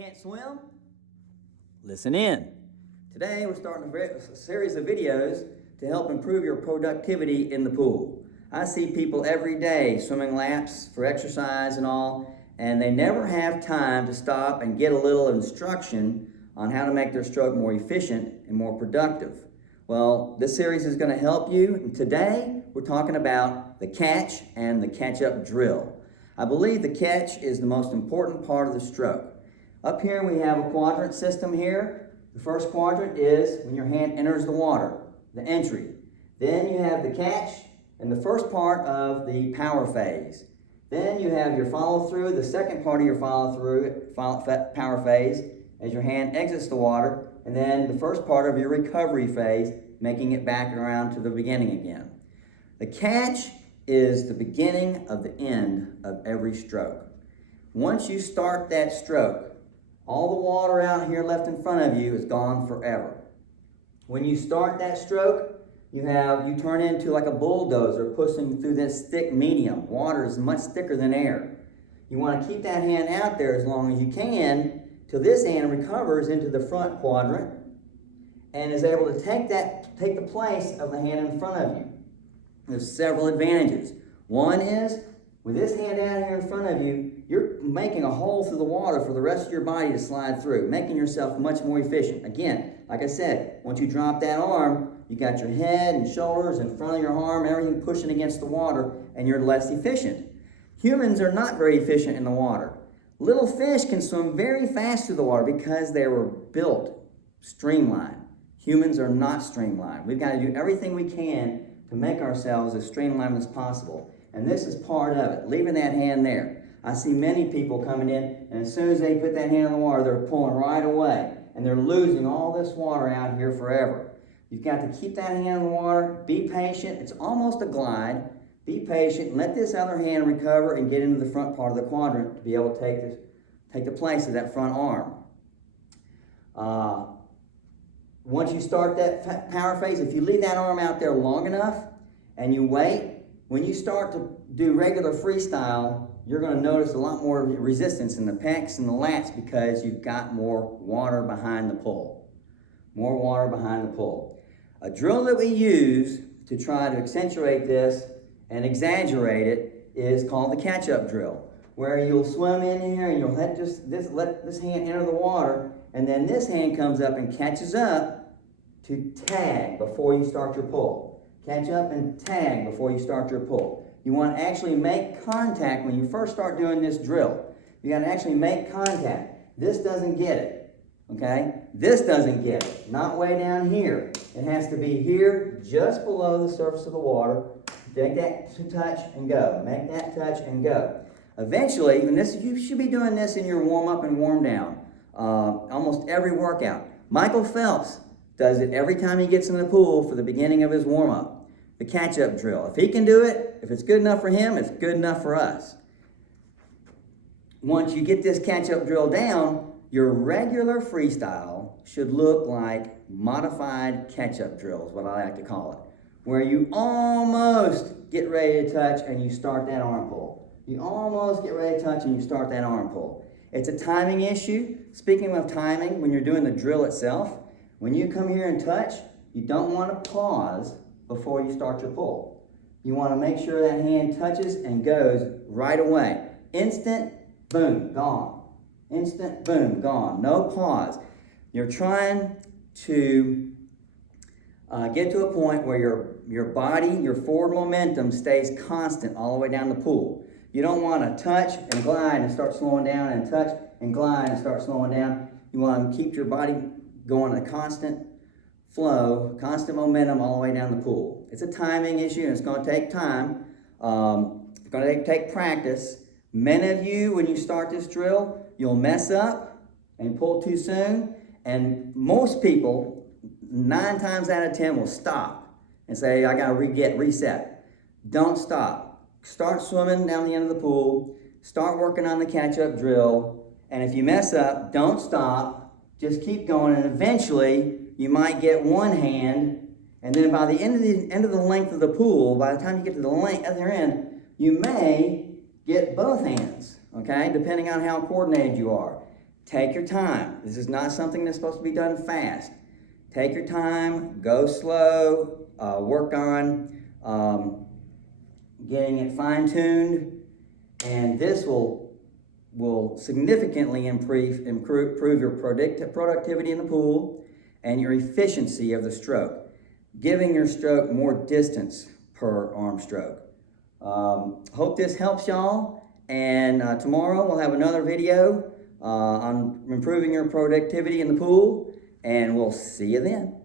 Can't swim? Listen in. Today we're starting a series of videos to help improve your productivity in the pool. I see people every day swimming laps for exercise and all, and they never have time to stop and get a little instruction on how to make their stroke more efficient and more productive. Well, this series is going to help you. And today we're talking about the catch and the catch-up drill. I believe the catch is the most important part of the stroke. Up here we have a quadrant system here. The first quadrant is when your hand enters the water, the entry. Then you have the catch and the first part of the power phase. Then you have your follow-through, the second part of your follow-through, power phase, as your hand exits the water, and then the first part of your recovery phase, making it back around to the beginning again. The catch is the beginning of the end of every stroke. Once you start that stroke, all the water out here left in front of you is gone forever. When you start that stroke, you turn into like a bulldozer pushing through this thick medium. Water is much thicker than air. You want to keep that hand out there as long as you can till this hand recovers into the front quadrant and is able to take the place of the hand in front of you. There's several advantages. One is, with this hand out here in front of you, you're making a hole through the water for the rest of your body to slide through, making yourself much more efficient. Again, like I said, once you drop that arm, you got your head and shoulders in front of your arm, everything pushing against the water, and you're less efficient. Humans are not very efficient in the water. Little fish can swim very fast through the water because they were built streamlined. Humans are not streamlined. We've got to do everything we can to make ourselves as streamlined as possible. And this is part of it, leaving that hand there. I see many people coming in, and as soon as they put that hand in the water, they're pulling right away, and they're losing all this water out here forever. You've got to keep that hand in the water, be patient. It's almost a glide. Be patient, and let this other hand recover and get into the front part of the quadrant to be able to take the place of that front arm. Once you start that power phase, if you leave that arm out there long enough and you wait, when you start to do regular freestyle, you're going to notice a lot more resistance in the pecs and the lats because you've got more water behind the pull. More water behind the pull. A drill that we use to try to accentuate this and exaggerate it is called the catch-up drill, where you'll swim in here and you'll let this hand enter the water, and then this hand comes up and catches up to tag before you start your pull. Catch up and tag before you start your pull. You want to actually make contact when you first start doing this drill. You got to actually make contact. This doesn't get it, okay? This doesn't get it, not way down here. It has to be here, just below the surface of the water. Take that to touch and go. Make that touch and go. Eventually, you should be doing this in your warm-up and warm-down, almost every workout. Michael Phelps does it every time he gets in the pool for the beginning of his warm-up. The catch-up drill. If he can do it, if it's good enough for him, it's good enough for us. Once you get this catch-up drill down, your regular freestyle should look like modified catch-up drill is what I like to call it, where you almost get ready to touch and you start that arm pull. You almost get ready to touch and you start that arm pull. It's a timing issue. Speaking of timing, when you're doing the drill itself, when you come here and touch, you don't want to pause before you start your pull. You want to make sure that hand touches and goes right away. Instant, boom, gone. Instant, boom, gone. No pause. You're trying to get to a point where your body, your forward momentum stays constant all the way down the pool. You don't want to touch and glide and start slowing down and touch and glide and start slowing down. You want to keep your body going in a constant flow, constant momentum all the way down the pool. It's a timing issue and it's going to take time. It's going to take practice. Many of you, when you start this drill, you'll mess up and pull too soon. And most people, 9 times out of 10, will stop and say, I got to reset. Don't stop. Start swimming down the end of the pool. Start working on the catch-up drill. And if you mess up, don't stop. Just keep going, and eventually you might get one hand, and then by the end of the length of the pool, by the time you get to the other end, you may get both hands, okay, depending on how coordinated you are. Take your time. This is not something that's supposed to be done fast. Take your time, go slow, work on getting it fine-tuned, and this will significantly improve your productivity in the pool and your efficiency of the stroke, giving your stroke more distance per arm stroke. Hope this helps y'all, and tomorrow we'll have another video on improving your productivity in the pool, and we'll see you then.